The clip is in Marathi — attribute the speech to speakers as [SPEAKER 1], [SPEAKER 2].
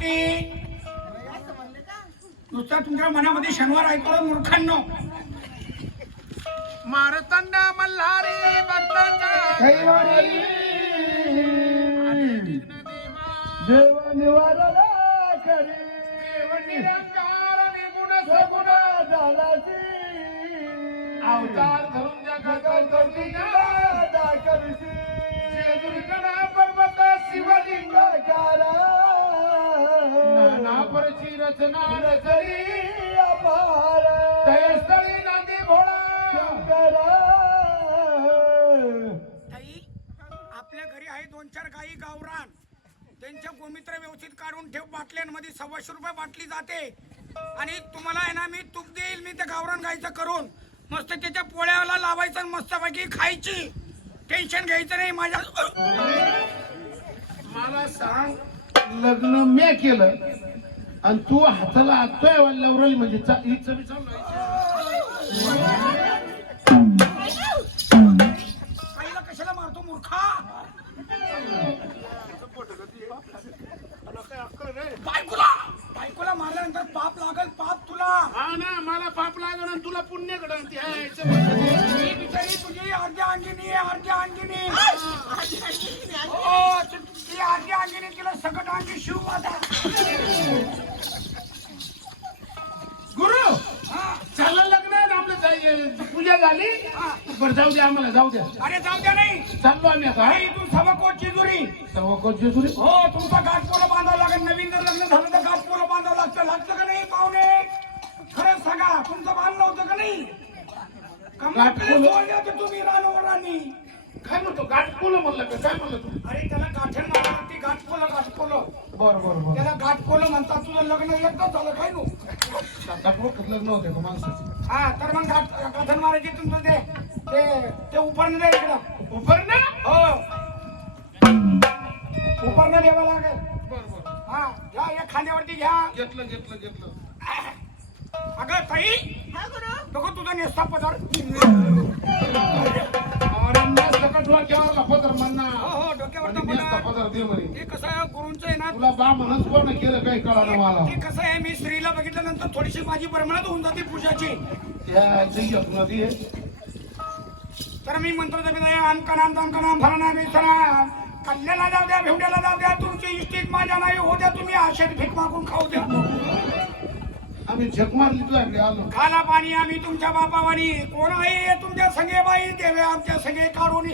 [SPEAKER 1] कशासाठी नुसता तुमच्या मनामध्ये शनिवार ऐकलं मूर्खांनो
[SPEAKER 2] मारतंडा मल्हारी भक्तांचा.
[SPEAKER 3] कैवारी देव. निवारला
[SPEAKER 2] नाना परची रचना रचली.
[SPEAKER 3] अपार.
[SPEAKER 2] तयस्थळी नंदी भोळा.
[SPEAKER 3] शंकरा.
[SPEAKER 1] ताई आपल्या घरी आहे दोन चार गाई गावरान. त्यांच्या गोमित्र व्यवस्थित काढून ठेव बाटल्यांमध्ये सव्वाशे रुपये बाटली जाते. आणि तुम्हाला आहे ना मी तूप देईल मी त्या गावरान गाईचं करून. मस्त त्याच्या पोळ्याला लावायचं आणि मस्तपैकी खायची. टेन्शन घ्यायचं नाही माझ्या
[SPEAKER 2] मला सांग लग्न मी केलं. आणि तू हाताला आतोय वल्ल्यावर म्हणजे चा- हिचं बी चालू
[SPEAKER 1] कशाला मारतो मूर्खा? बायकोला बायकोला मारल्यानंतर पाप लागल पाप तुला.
[SPEAKER 2] हा ना मला पाप लागण आणि तुला पुण्य घडण ती.
[SPEAKER 1] ही बिचारी तुझी अर्ध्या अंगिनी अर्ध्या अंगिनी हो. अंगिनी तिला सकट अंगी शिव आता
[SPEAKER 2] गुरु
[SPEAKER 1] हा.
[SPEAKER 2] चाललं लग्न आहे ना आपलं? पूजा झाली? बरं जाऊ द्या आम्हाला जाऊ द्या
[SPEAKER 1] अरे जाऊ द्या नाही.
[SPEAKER 2] चाललो आम्ही आता.
[SPEAKER 1] अरे इथून सव्वा कोट चिजुरी
[SPEAKER 2] जेजुरी
[SPEAKER 1] हो तुमचा घाटपोला बांधावं लागेल. नवीन जर लग्न झालं तर घाटपोला बांधावं लागतं. लागतं का नाही पाहुणे? खरंच सांगा तुमचं बांधलं होतं का नाही? कमला
[SPEAKER 2] घाटपोलं?
[SPEAKER 1] सोडले होते तुम्ही रानोवर राणी
[SPEAKER 2] काय म्हणतो? गाठ कोलं म्हणलं का? काय म्हणलं तू
[SPEAKER 1] अरे त्याला गाठण मारा ती घाटपोलं घाटपोलं
[SPEAKER 2] बरं बरं बरं.
[SPEAKER 1] त्याला घाटपोलं म्हणतात तुझं लग्न एकदाच झालं काय नु?
[SPEAKER 2] डोक्यात लग्न होते का माणसाचं?
[SPEAKER 1] हा तर मग गाठ गाठण मारायची तुमचं ते ते ते उपरणं द्या इकडं.
[SPEAKER 2] उपर ना
[SPEAKER 1] हो. उपरणं द्यावं लागेल.
[SPEAKER 2] बरं बरं.
[SPEAKER 1] हा घ्या या खांद्यावरती घ्या.
[SPEAKER 2] घेतलं घेतलं घेतलं.
[SPEAKER 1] अगं ताई. बघ तुझा नेसता पदार्थ.
[SPEAKER 2] तुला बा म्हणच कोण केलं काही कळालं मला?
[SPEAKER 1] ते कसं आहे? मी स्त्रीला बघितल्यानंतर थोडीशी माझी परमणत होऊन जाते पूजाची.
[SPEAKER 2] नदी
[SPEAKER 1] तर मी आहे आमका नाम तमका नाम फलाना बेसरा कल्याणला जाऊ द्या भेवड्याला जाऊ द्या तुमची इष्टिक माझ्या नाही होऊ द्या तुम्ही आशेत भीक मागून खाऊ द्या.
[SPEAKER 2] आम्ही झक मारली तुझ्याकडे आलो.
[SPEAKER 1] खाला पाणी आम्ही तुमच्या बापावानी. कोण आहे? तुमच्या संगे बाई देवे आमच्या संगे काढून